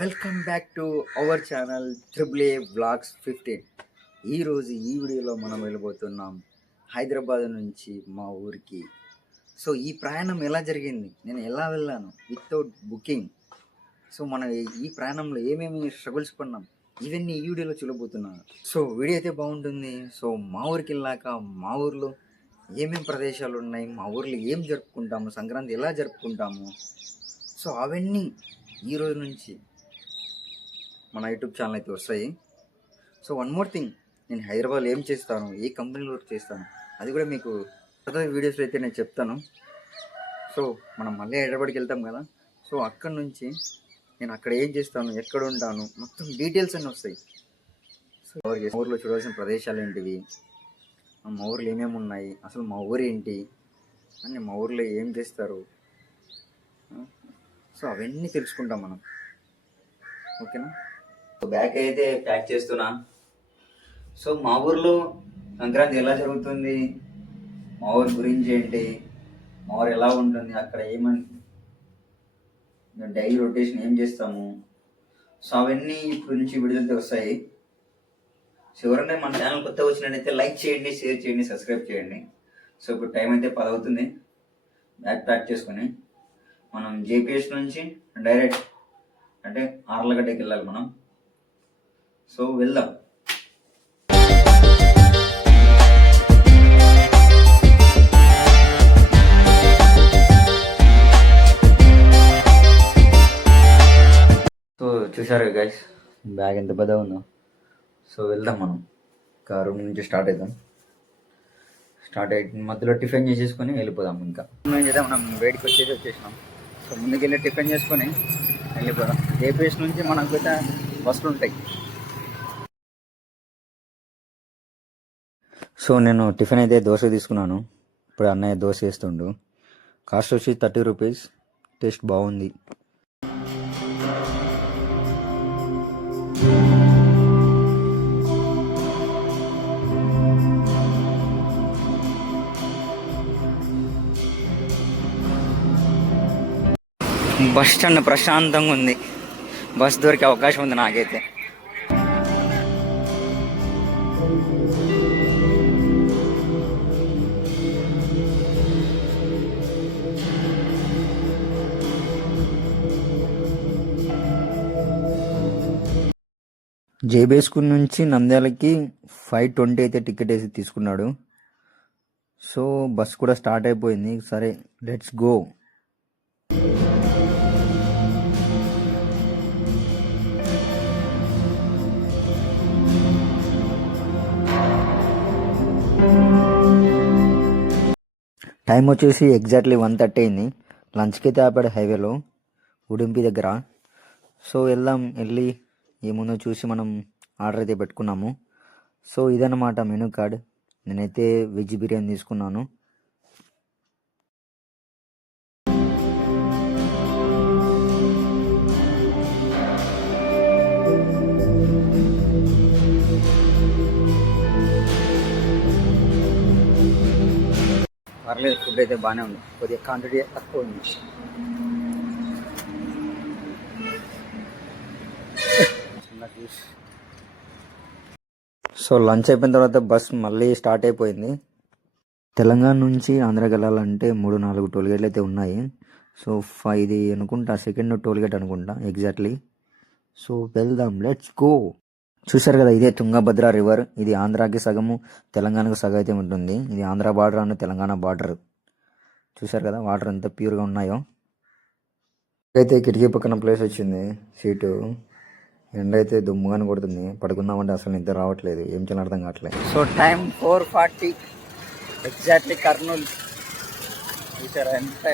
Welcome back to our channel triple A blogs fifteen. ఈరోజు ఈ వీడియోలో మనం వెళ్ళిపోతున్నాం హైదరాబాద్ నుంచి మా ఊరికి. సో ఈ ప్రయాణం ఎలా జరిగింది? నేను ఎలా వెళ్ళాను? వితౌట్ బుకింగ్ సో మనం ఈ- ప్రయాణంలో ఏమేమి స్ట్రగుల్స్ పడినాం ఇవన్నీ ఈ వీడియోలో చూడబోతున్నాను. సో వీడియో అయితే బాగుంటుంది. సో మా ఊరికి వెళ్ళాక మా ఊర్లో ఏమేమి ప్రదేశాలు ఉన్నాయి? మా ఊర్లో ఏం జరుపుకుంటాము? సంక్రాంతి ఎలా జరుపుకుంటాము? సో అవన్నీ ఈరోజు నుంచి మన యూట్యూబ్ ఛానల్ అయితే వస్తాయి. సో వన్ మోర్ థింగ్ నేను హైదరాబాద్లో ఏం చేస్తాను ఏ కంపెనీలో వర్క్ చేస్తాను అది కూడా మీకు తర్వాత వీడియోస్లో అయితే నేను చెప్తాను. సో మనం మళ్ళీ హైదరాబాద్కి వెళ్తాం కదా సో అక్కడ నుంచి నేను అక్కడ ఏం చేస్తాను ఎక్కడ ఉంటాను మొత్తం డీటెయిల్స్ అన్నీ వస్తాయి. సో మా ఊర్లో చూడాల్సిన ప్రదేశాలు ఏంటివి మా ఊర్లో ఏమేమి ఉన్నాయి అసలు మా ఊరు ఏంటి అని మా ఊర్లో ఏం చేస్తారు సో అవన్నీ తెలుసుకుంటాం మనం. ఓకేనా? బ్యాగ్ అయితే ప్యాక్ చేస్తున్నా. సో మా ఊర్లో సంక్రాంతి ఎలా జరుగుతుంది? మా ఊరి గురించి ఏంటి? మా ఊరు ఎలా ఉంటుంది? అక్కడ ఏమని డైలీ రొటేషన్ ఏం చేస్తాము? సో అవన్నీ ఇప్పుడు నుంచి విడుదలతో వస్తాయి. సో ఎవరైనా మన ఛానల్ కొత్త వచ్చినట్టయితే లైక్ చేయండి షేర్ చేయండి సబ్స్క్రైబ్ చేయండి. సో ఇప్పుడు టైం అయితే పది అవుతుంది బ్యాగ్ ప్యాక్ చేసుకొని మనం జేపీఎస్ నుంచి డైరెక్ట్ అంటే ఆర్లగడ్డకి వెళ్ళాలి మనం. సో వెళ్దాం. సో చూసారు గైస్ బ్యాగ్ ఎంత పెద్ద ఉందో. సో వెళ్దాం మనం. కారు నుంచి స్టార్ట్ అవుతాం స్టార్ట్ అయ్యి మధ్యలో టిఫిన్ చేసేసుకొని వెళ్ళిపోదాం ఇంకా. మనం వేడికి వచ్చేసి వచ్చేసినాం. సో ముందుకెళ్ళి టిఫిన్ చేసుకొని వెళ్ళిపోదాం. ఏపీఎస్ నుంచి మనకు అయితే బస్సులు ఉంటాయి. సో నేను టిఫిన్ అయితే దోశ తీసుకున్నాను. ఇప్పుడు అన్నయ్య దోశ వేస్తుండు. కాస్ట్ వచ్చి థర్టీ రూపీస్. టేస్ట్ బాగుంది. బస్ స్టాండ్ ప్రశాంతంగా ఉంది. బస్ దొరికే అవకాశం ఉంది నాకైతే. జేబేస్కు నుంచి నంద్యాలకి ఫైవ్ ట్వంటీ అయితే టికెట్ వేసి తీసుకున్నాడు. సో బస్ కూడా స్టార్ట్ అయిపోయింది. సరే లెట్స్ గో. టైం వచ్చేసి ఎగ్జాక్ట్లీ వన్ థర్టీ అయింది. లంచ్కి అయితే ఆపాడు హైవేలో ఉడింపి దగ్గర. సో వెళ్దాం వెళ్ళి ఏముందో చూసి మనం ఆర్డర్ అయితే పెట్టుకున్నాము. సో ఇదన్నమాట మెనూ కార్డ్. నేనైతే వెజ్ బిర్యానీ తీసుకున్నాను. పర్లేదు ఫుడ్ అయితే బాగానే ఉంది. కొద్దిగా క్వాంటిటీ తక్కువ ఉంది చిన్న జ్యూస్ సో లంచ్ అయిపోయిన తర్వాత బస్ మళ్ళీ స్టార్ట్ అయిపోయింది. తెలంగాణ నుంచి ఆంధ్రాకి వెళ్ళాలంటే మూడు నాలుగు టోల్గేట్లు అయితే ఉన్నాయి. సో ఫైవ్ ఇది అనుకుంటా సెకండ్ టోల్గేట్ అనుకుంటా ఎగ్జాక్ట్లీ. సో వెళ్దాం లెట్స్ గో. చూశారు కదా ఇదే తుంగభద్ర రివర్. ఇది ఆంధ్రాకి సగము తెలంగాణకు సగం అయితే ఉంటుంది. ఇది Andhra border and Telangana border. చూశారు కదా వాటర్ ఎంత ప్యూర్గా ఉన్నాయో. అయితే కిటికీ పక్కన ప్లేస్ వచ్చింది సీటు. ఎండ అయితే దుమ్ముగానే కొడుతుంది. పడుకుందామంటే అసలు నిద్ర రావట్లేదు. ఏం చేయాలి అర్థం కావట్లేదు so time four forty exactly Kurnool. చూసారా ఎంత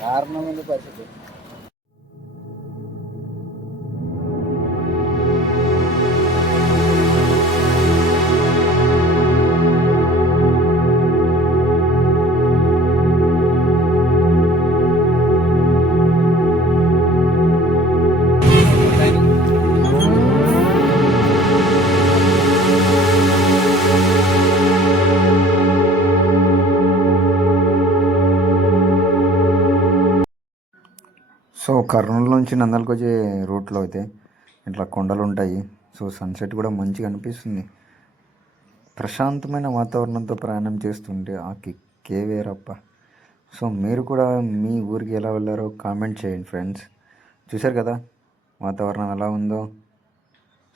దారుణమైన పరిస్థితి. సో కర్నూలు నుంచి నందలకి వచ్చే రూట్లో అయితే ఇట్లా కొండలు ఉంటాయి. సో సన్సెట్ కూడా మంచిగా అనిపిస్తుంది. ప్రశాంతమైన వాతావరణంతో ప్రయాణం చేస్తుంటే ఆ కిక్కే వేరప్ప. సో మీరు కూడా మీ ఊరికి ఎలా వెళ్ళారో కామెంట్ చేయండి ఫ్రెండ్స్. చూశారు కదా? వాతావరణం ఎలా ఉందో?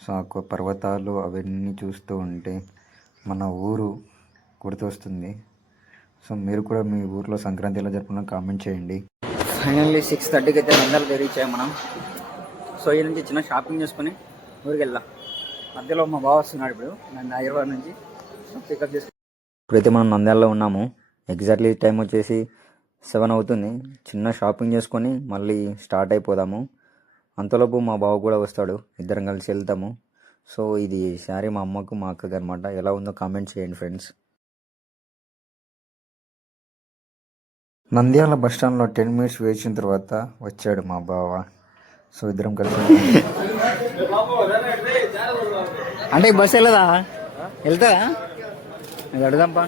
సో ఆ పర్వతాలు అవన్నీ చూస్తూ ఉంటే మన ఊరు గుర్తొస్తుంది. సో మీరు కూడా మీ ఊర్లో సంక్రాంతి ఎలా జరుపుకున్నా కామెంట్ చేయండి. ఫైనల్లీ సిక్స్ థర్టీకి అయితే నందలు రీచ్ అయ్యాం మనం. సో ఈ నుంచి చిన్న షాపింగ్ చేసుకుని ఊరికి వెళ్దాం. మధ్యలో మా బావ వస్తున్నాడు ఇప్పుడు నన్ను హైదరాబాద్ నుంచి. పికప్ చేసుకుని ఇప్పుడైతే మనం నంద్యాలలో ఉన్నాము. ఎగ్జాక్ట్లీ టైం వచ్చేసి సెవెన్ అవుతుంది. చిన్న షాపింగ్ చేసుకొని మళ్ళీ స్టార్ట్ అయిపోదాము. అంతలోపు మా బావ కూడా వస్తాడు. ఇద్దరం కలిసి వెళ్తాము. సో ఇది శారీ మా అమ్మకు మా అక్కకి అనమాట ఎలా ఉందో కామెంట్ చేయండి ఫ్రెండ్స్ నంద్యాల బస్ స్టాండ్లో టెన్ మినిట్స్ వేసిన తర్వాత వచ్చాడు మా బావ. సో ఇద్దరం కలిసి అంటే బస్ వెళ్ళదా వెళ్తా అది అడుగుదాంపా.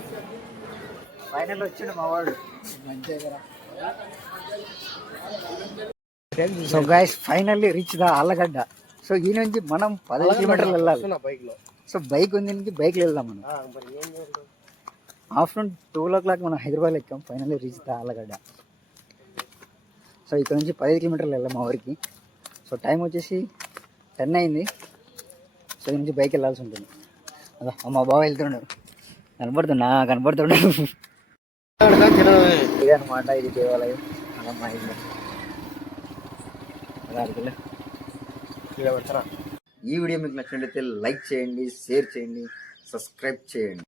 ఫైనల్ వచ్చిండు మా వాడు. So guys finally reach the Allagadda so ఈ నుంచి మనం పదహైదు కిలోమీటర్లు వెళ్ళాలి. సో బైక్ ఉంది బైక్లో వెళ్దాం మనం. ఆఫ్టర్నూన్ టూ ఓ క్లాక్ మనం Hyderabad ఎక్కాం. Finally reach the Allagadda so ఇక్కడ నుంచి పదిహేను కిలోమీటర్లు వెళ్ళాం మా ఊరికి. సో టైం వచ్చేసి టెన్ అయింది. సో ఈ నుంచి బైక్ వెళ్ళాల్సి ఉంటుంది. అదా మా బావ వెళ్తున్నాడు. కనపడుతున్నా కనపడుతున్నాడు ఇదే అనమాట ఇది దేవాలయం. అలా మా ఇల్లు. అలా అడుగులే. ఈ వీడియో మీకు నచ్చినట్లయితే లైక్ చేయండి షేర్ చేయండి సబ్స్క్రైబ్ చేయండి.